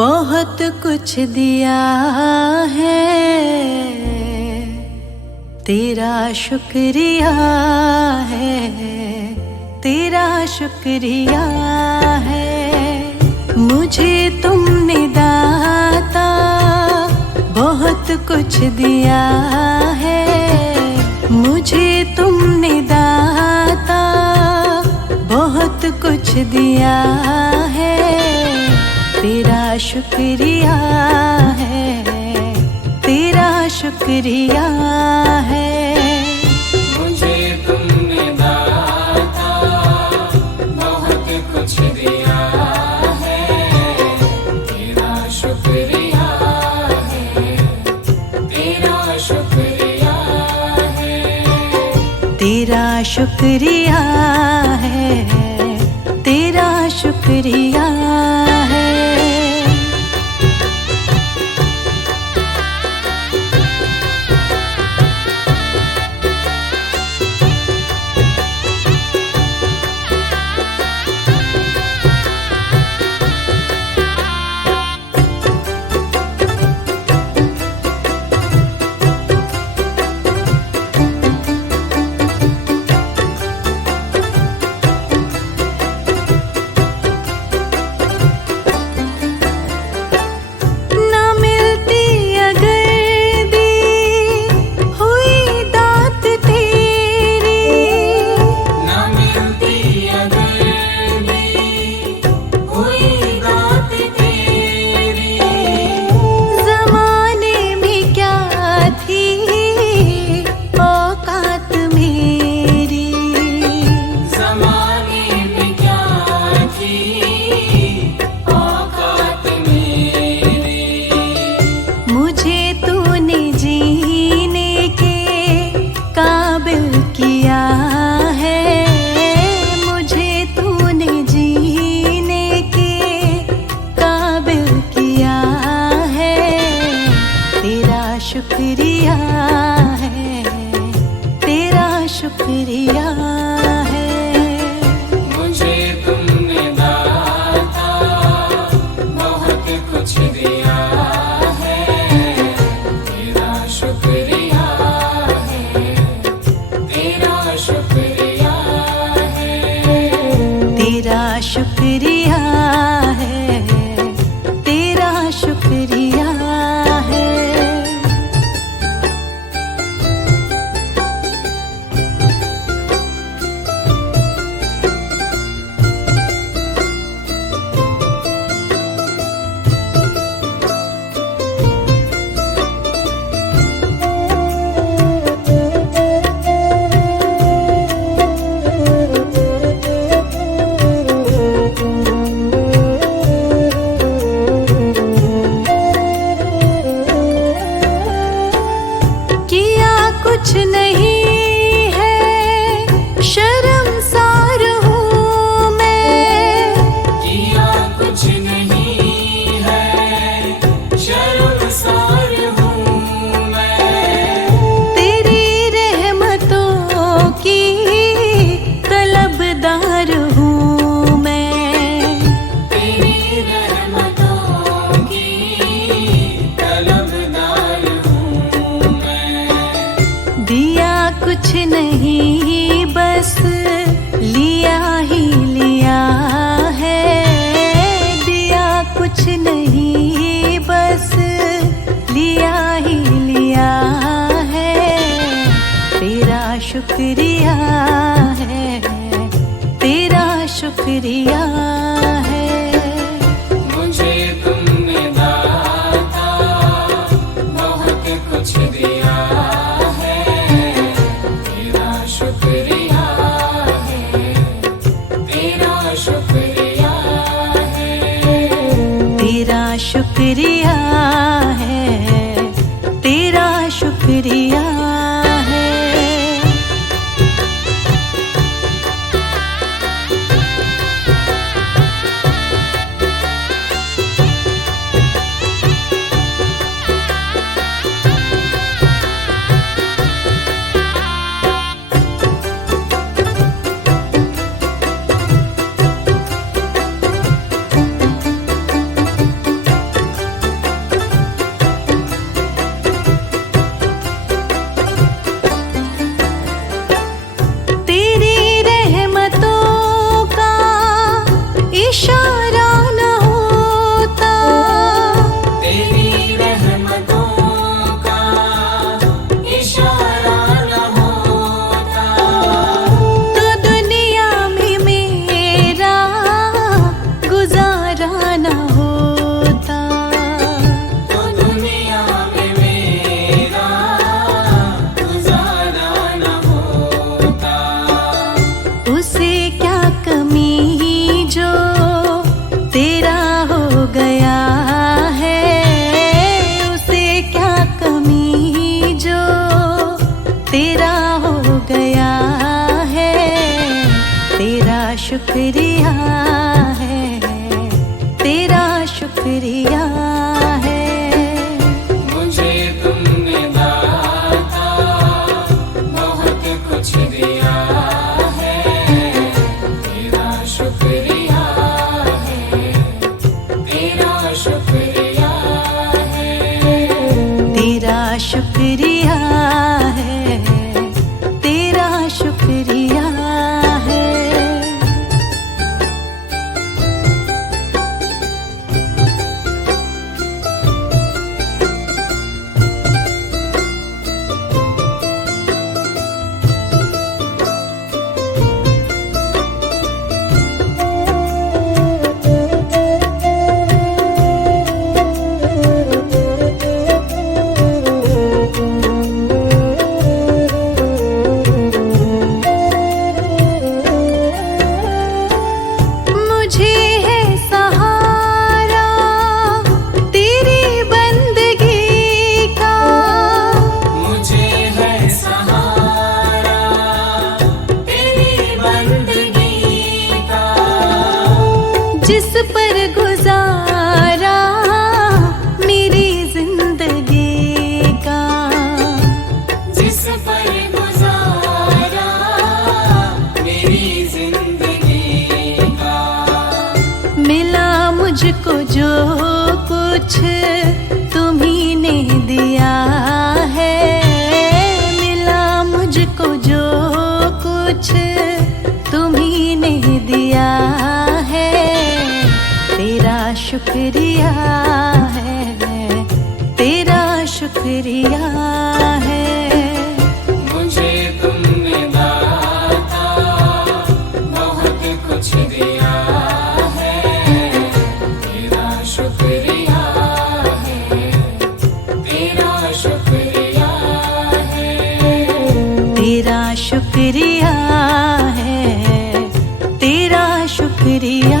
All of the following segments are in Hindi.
बहुत कुछ दिया है, तेरा शुक्रिया है, तेरा शुक्रिया है। मुझे तुमने दाता बहुत कुछ दिया है, मुझे तुमने दाता बहुत कुछ दिया है, तेरा शुक्रिया है, तेरा शुक्रिया है। मुझे तुमने दाता बहुत कुछ दिया है, तेरा शुक्रिया है, तेरा शुक्रिया है, तेरा शुक्रिया है, तेरा शुक्रिया है। शुक्रिया है, तेरा शुक्रिया है। मुझे तुमने दाता बहुत कुछ दिया है, तेरा शुक्रिया है, तेरा शुक्रिया है, तेरा शुक्रिया है, तेरा शुक्रिया है। कुछ नहीं है, शर्मसार हूँ मैं, किया कुछ नहीं है, शर्मसार हूँ मैं, तेरी रहमतों की तलबदार हूँ मैं, तेरी रहमतों की तलबदार हूँ मैं। दिया कुछ नहीं बस लिया ही लिया है, दिया कुछ नहीं बस लिया ही लिया है, तेरा शुक्रिया है, तेरा शुक्रिया है। मुझे तुमने दाता बहुत कुछ दिया है, तेरा शुक्रिया है, तेरा शुक्रिया है, तेरा शुक्रिया है, तेरा शुक्रिया है। शुक्रिया है, तेरा शुक्रिया है। मुझे तुमने दाता बहुत कुछ दिया है, तेरा शुक्रिया है, तेरा शुक्रिया है। तेरा शुक्रिया है, तेरा शुक्रिया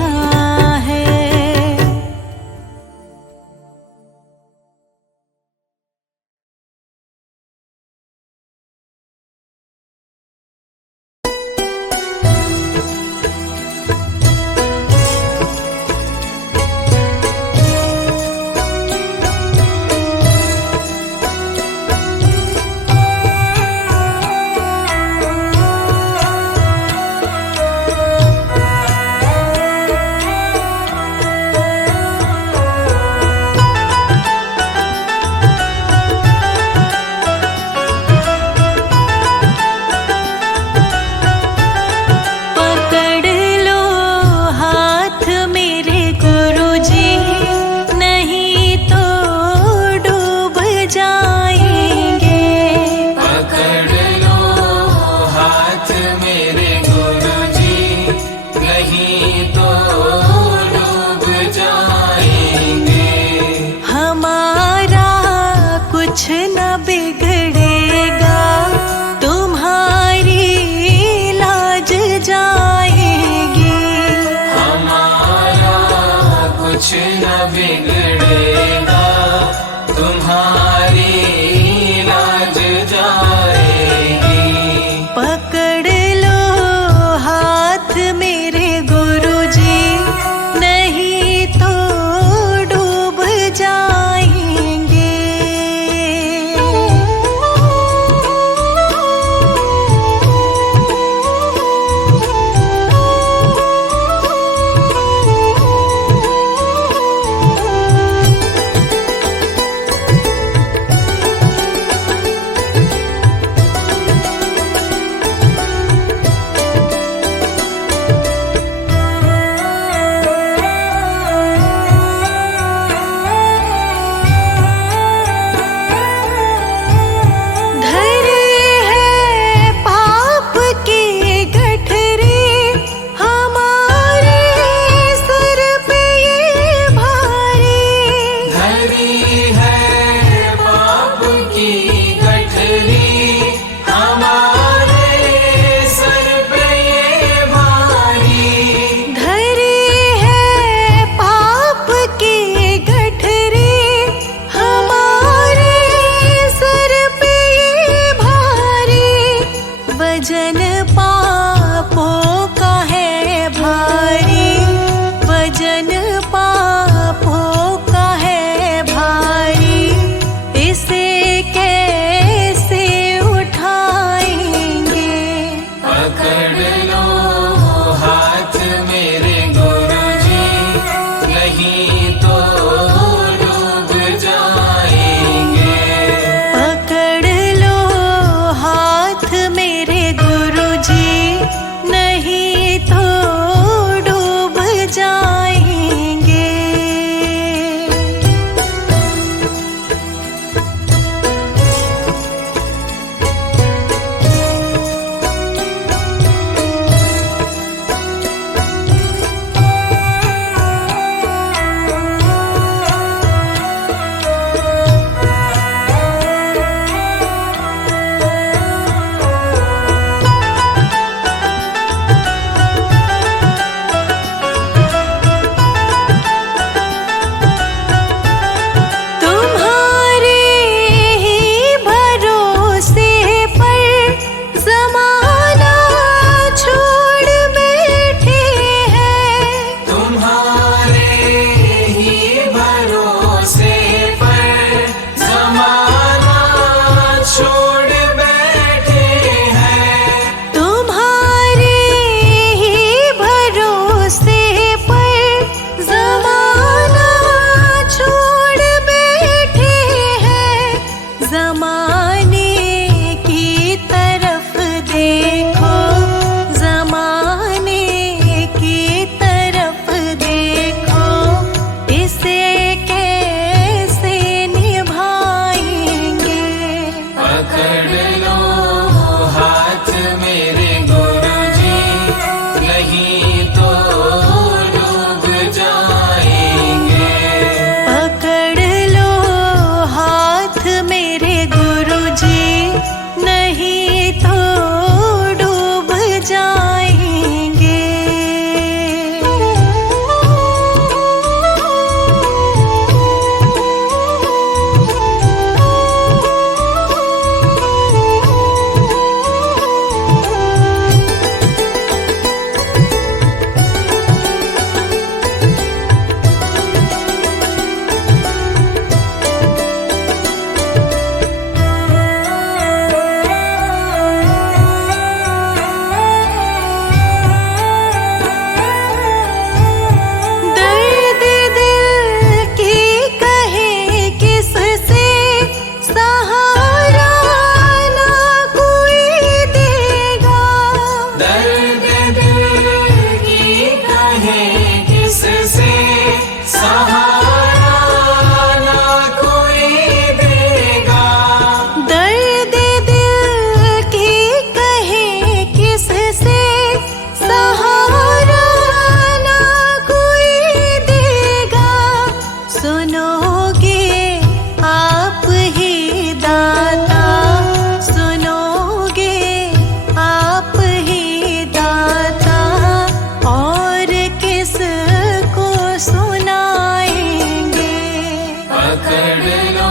पकड़ लो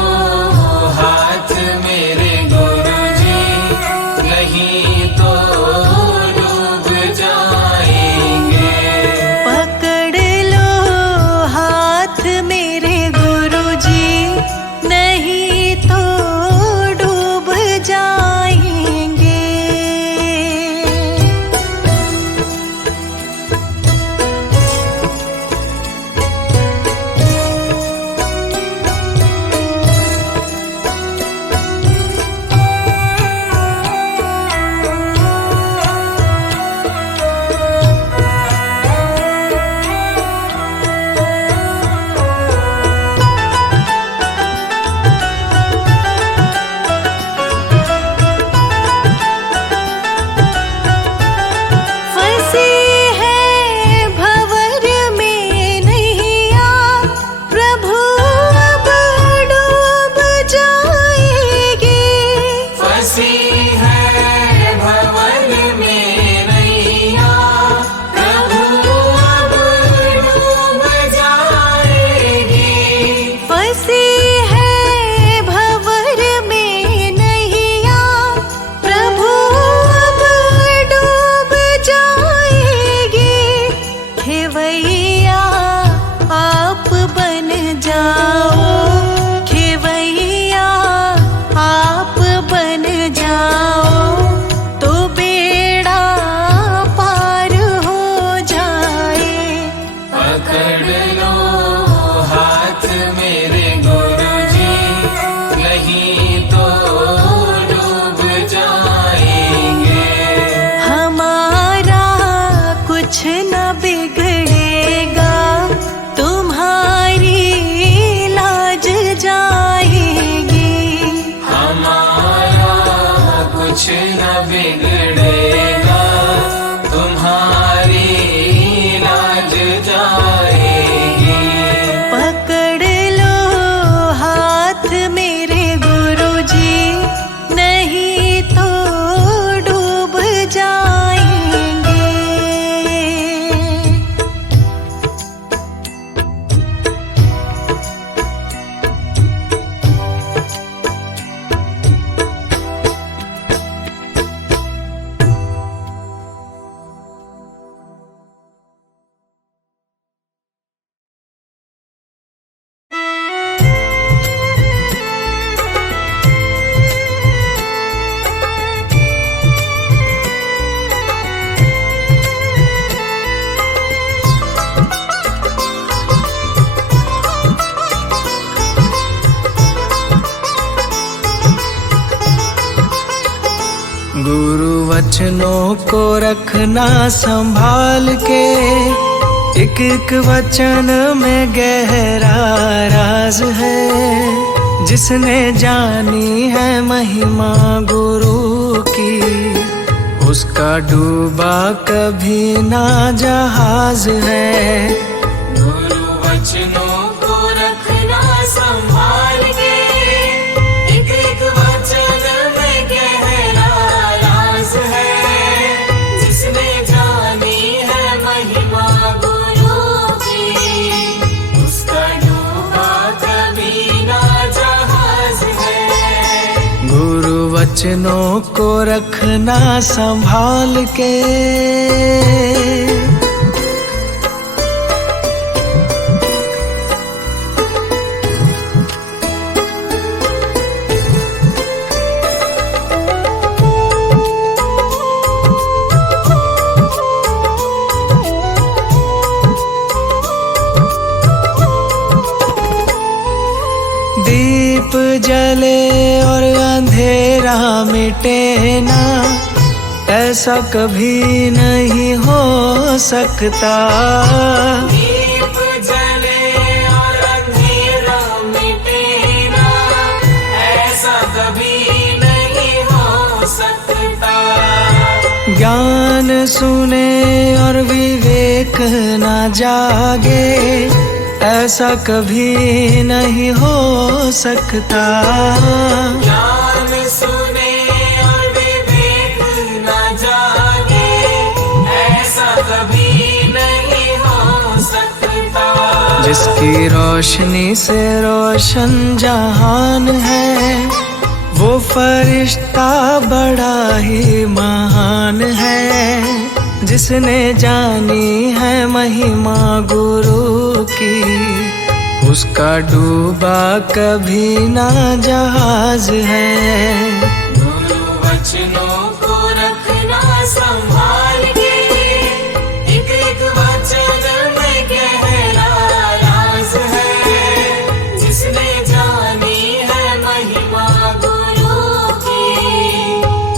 हाथ मेरे गुरुजी, नहीं तो डूब जाएंगे। पकड़ लो हाथ मेरे गुरुजी, नहीं तो डूब जाएंगे। बिगड़ेगा, तुम्हारी लाज जाएगी। पकड़ लो हाथ मेरे गुरुजी, नहीं तो डूब जाएंगे। गुरु वचनों को रखना संभाल के, एक एक वचन में गहरा राज है। जिसने जानी है महिमा गुरु की, उसका डूबा कभी ना जहाज है। गुरु वचनों को रखना संभाल के, एक एक वचन में गहरा राज है। जिसने जानी है महिमा गुरु की, उसका डूबा कभी ना जहाज है। गुरु वचनों को रखना संभाल के, दीप जले और अंधेरा मिटे ना, ऐसा कभी नहीं हो सकता। दीप जले और अंधेरा मिटे ना, ऐसा कभी नहीं हो सकता। ज्ञान सुने और विवेक न जागे, ऐसा कभी नहीं हो सकता। ज्ञान सुने और विवेक न जागे, ऐसा कभी नहीं हो सकता। जिसकी रोशनी से रोशन जहान है, वो फरिश्ता बड़ा ही महान है। जिसने जानी है महिमा गुरु की, उसका डूबा कभी ना जहाज है। गुरु वचनों को रखना संभाल के, एक एक वचन में गहरा राज है। जिसने जानी है महिमा गुरु की,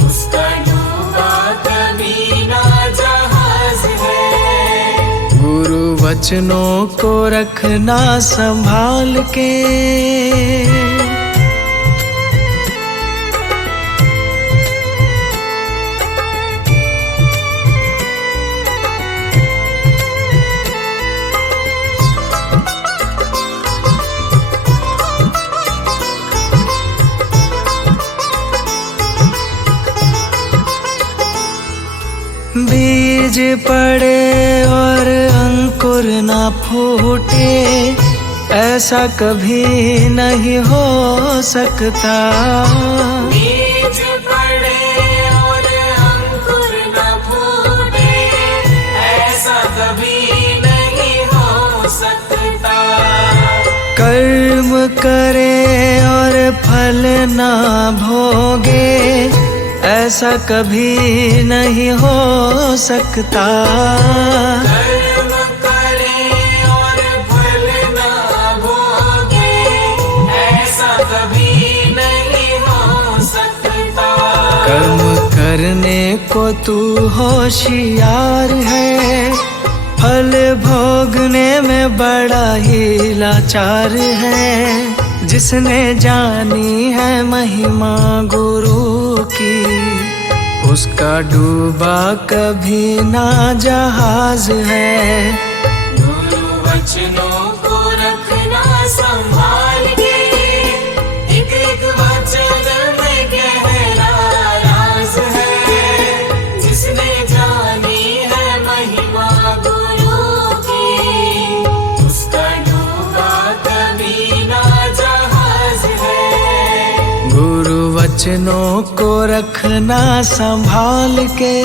उसका डूबा कभी ना जहाज है। गुरु वचनों को रखना संभाल के, बीज पड़े और अंकुर ना फूटे, ऐसा कभी नहीं हो सकता। बीज पड़े और अंकुर न फूटे, ऐसा कभी नहीं हो सकता। कर्म करे और फल ना भोगे, ऐसा कभी नहीं हो सकता। कर्म करे और फल न भोगे, ऐसा कभी नहीं हो सकता। कर्म करने को तू होशियार है, फल भोगने में बड़ा ही लाचार है। जिसने जानी है महिमा गुरु की, उसका डूबा कभी ना जहाज है। गुरु वचनों को रखना संभाल के, एक एक वचन में गहरा राज है। जिसने जानी है महिमा गुरु की, उसका डूबा कभी ना जहाज है। गुरु वचनों को रखना संभाल के,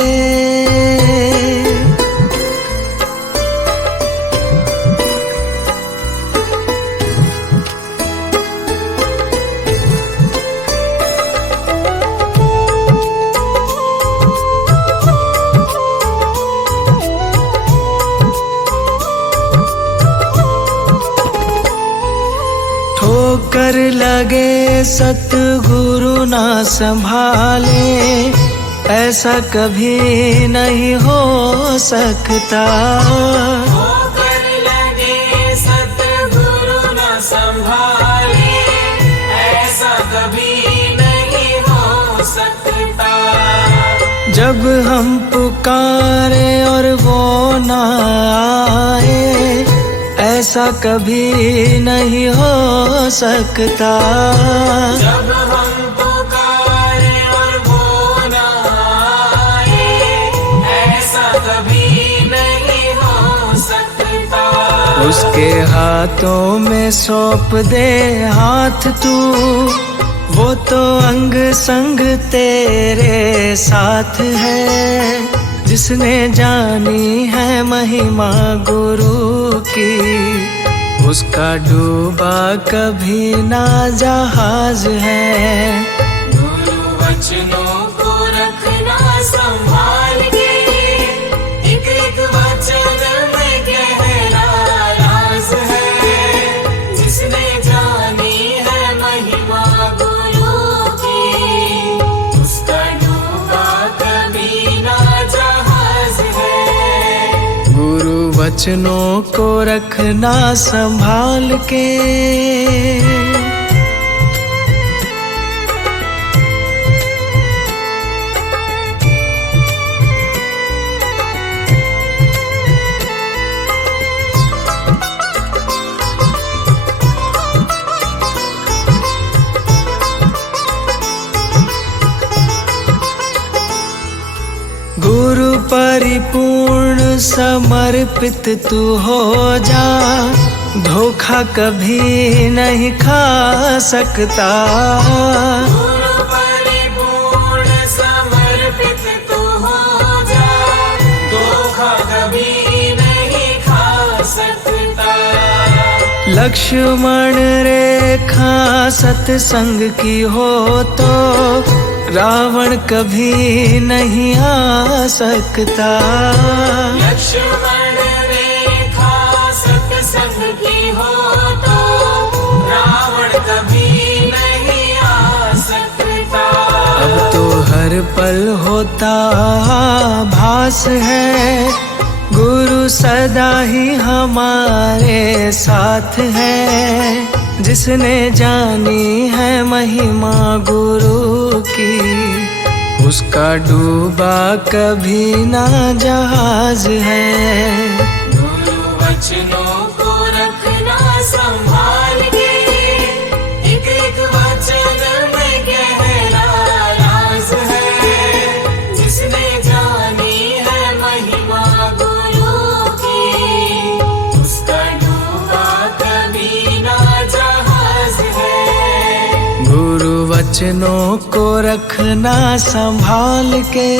ठोकर लगे सतगुरु ना संभाले, ऐसा कभी नहीं हो सकता। ठोकर लगे सतगुरु न संभाले, ऐसा कभी नहीं हो सकता। जब हम पुकारे और वो ना आए, ऐसा कभी नहीं हो सकता। जब हम पुकारे और वो ना आए, ऐसा कभी नहीं हो सकता। उसके हाथों में सौंप दे हाथ तू, वो तो अंग संग तेरे साथ है। जिसने जानी है महिमा गुरु की, उसका डूबा कभी ना जहाज है। गुरु वचनों को रखना संभाल के, एक एक वचन में गहरा राज है। जिसने जानी है महिमा गुरु की, उसका डूबा कभी ना जहाज है। गुरु वचनों को रखना संभाल के, गुरु परिपूर्ण समर्पित तू हो जा। धोखा कभी नहीं खा सकता। गुरु परिपूर्ण समर्पित तू हो जा, धोखा कभी नहीं खा सकता। लक्ष्मण रेखा सत्संग की हो तो रावण कभी नहीं आ सकता। लक्ष्मण रेखा सत्संग की हो तो रावण कभी नहीं आ सकता। अब तो हर पल होता भास है, गुरु सदा ही हमारे साथ है। जिसने जानी है महिमा गुरु की, उसका डूबा कभी ना जहाज है। गुरु वचनों को रखना संभाल के, एक एक वचन में गहरा राज है। जिसने जानी है महिमा गुरु की, उसका डूबा कभी ना जहाज है। गुरु वचनों को रखना संभाल के।